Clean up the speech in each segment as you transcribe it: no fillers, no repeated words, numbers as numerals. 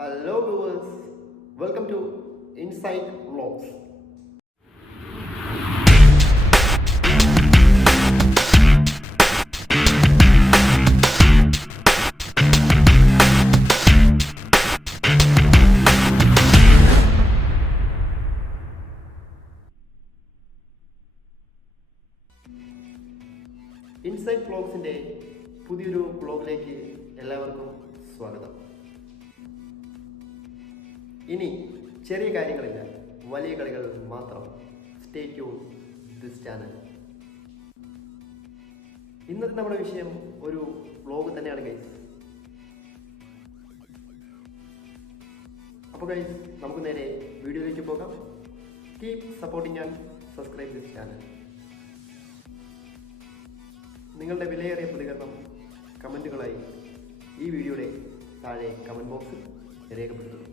Hello viewers, welcome to Inside Vlogs. Inside വ്ളോഗ്സിൻ്റെ പുതിയൊരു വ്ളോഗിലേക്ക് എല്ലാവർക്കും സ്വാഗതം. ഇനി ചെറിയ കാര്യങ്ങളില്ല, വലിയ കളികൾ മാത്രം. Stay tune this channel. ഇന്നത്തെ നമ്മുടെ വിഷയം ഒരു വ്ളോഗ് തന്നെയാണ് ഗൈസ്. അപ്പോൾ ഗൈസ്, നമുക്ക് നേരെ വീഡിയോയിലേക്ക് പോകാം. Keep supporting and subscribe this channel. നിങ്ങളുടെ വിലയേറിയ പ്രതികരണം കമൻറ്റുകളായി ഈ വീഡിയോയുടെ താഴെ കമൻറ്റ് ബോക്സിൽ രേഖപ്പെടുത്തുന്നു.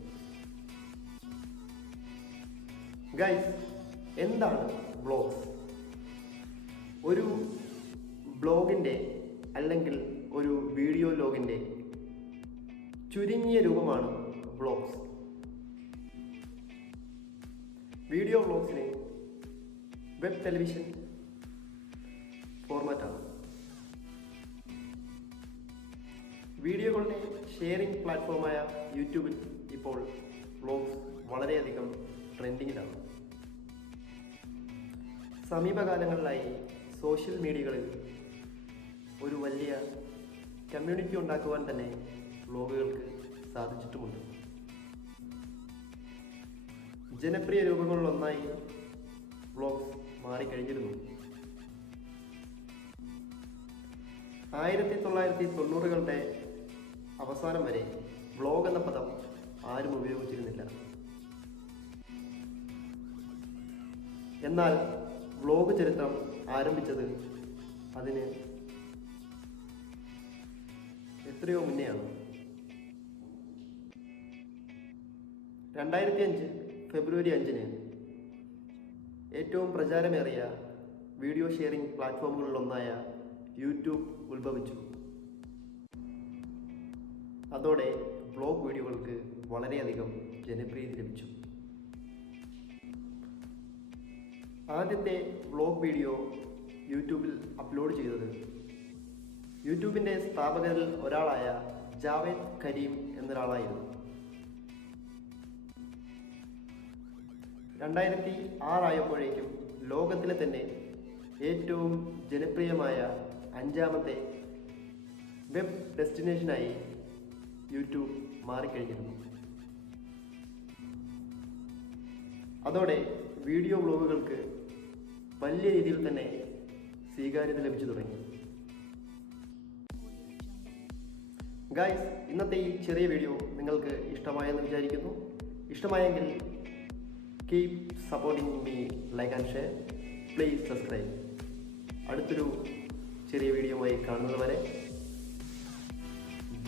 ഗൈസ്, എന്താണ് വ്ളോഗ്സ്? ഒരു ബ്ലോഗിൻ്റെ അല്ലെങ്കിൽ ഒരു വീഡിയോ ലോഗിൻ്റെ ചുരുങ്ങിയ രൂപമാണ് വ്ളോഗ്സ്. വീഡിയോ വ്ളോഗ്സിന് വെബ് ടെലിവിഷൻ ഫോർമാറ്റാണ്. വീഡിയോകളുടെ ഷെയറിംഗ് പ്ലാറ്റ്ഫോമായ യൂട്യൂബിൽ ഇപ്പോൾ വ്ളോഗ്സ് വളരെയധികം ട്രെൻഡിങ്ങിലാണ്. സമീപകാലങ്ങളിലായി സോഷ്യൽ മീഡിയകളിൽ ഒരു വലിയ കമ്മ്യൂണിറ്റി ഉണ്ടാക്കുവാൻ തന്നെ വ്ളോഗുകൾക്ക് സാധിച്ചിട്ടുമുണ്ട്. ജനപ്രിയ രൂപങ്ങളിലൊന്നായി വ്ളോഗ്സ് മാറിക്കഴിഞ്ഞിരുന്നു. 1990കളുടെ അവസാനം വരെ വ്ളോഗ് എന്ന പദം ആരും ഉപയോഗിച്ചിരുന്നില്ല. എന്നാൽ വ്ളോഗ് ചരിത്രം ആരംഭിച്ചത് അതിന് എത്രയോ മുന്നെയാണ്. 2005 ഫെബ്രുവരി 5-ന് ഏറ്റവും പ്രചാരമേറിയ വീഡിയോ ഷെയറിംഗ് പ്ലാറ്റ്ഫോമുകളിലൊന്നായ യൂട്യൂബ് ഉത്ഭവിച്ചു. അതോടെ വ്ളോഗ് വീഡിയോകൾക്ക് വളരെയധികം ജനപ്രീതി ലഭിച്ചു. ആദ്യത്തെ വ്ളോഗ് വീഡിയോ യൂട്യൂബിൽ അപ്ലോഡ് ചെയ്തത് യൂട്യൂബിൻ്റെ സ്ഥാപകരിൽ ഒരാളായ ജാവേദ് കരീം എന്നൊരാളായിരുന്നു. 2006 ആയപ്പോഴേക്കും ലോകത്തിലെ തന്നെ ഏറ്റവും ജനപ്രിയമായ 5ാമത്തെ വെബ് ഡെസ്റ്റിനേഷനായി യൂട്യൂബ് മാറിക്കഴിഞ്ഞിരുന്നു. അതോടെ വീഡിയോ വ്ളോഗുകൾക്ക് വലിയ രീതിയിൽ തന്നെ സ്വീകാര്യത ലഭിച്ചു തുടങ്ങി. ഗൈസ്, ഇന്നത്തെ ഈ ചെറിയ വീഡിയോ നിങ്ങൾക്ക് ഇഷ്ടമായെന്ന് വിചാരിക്കുന്നു. ഇഷ്ടമായെങ്കിൽ keep supporting me, like and share, please subscribe. അടുത്തൊരു ചെറിയ വീഡിയോയുമായി കാണുന്നത് വരെ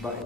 ബൈ.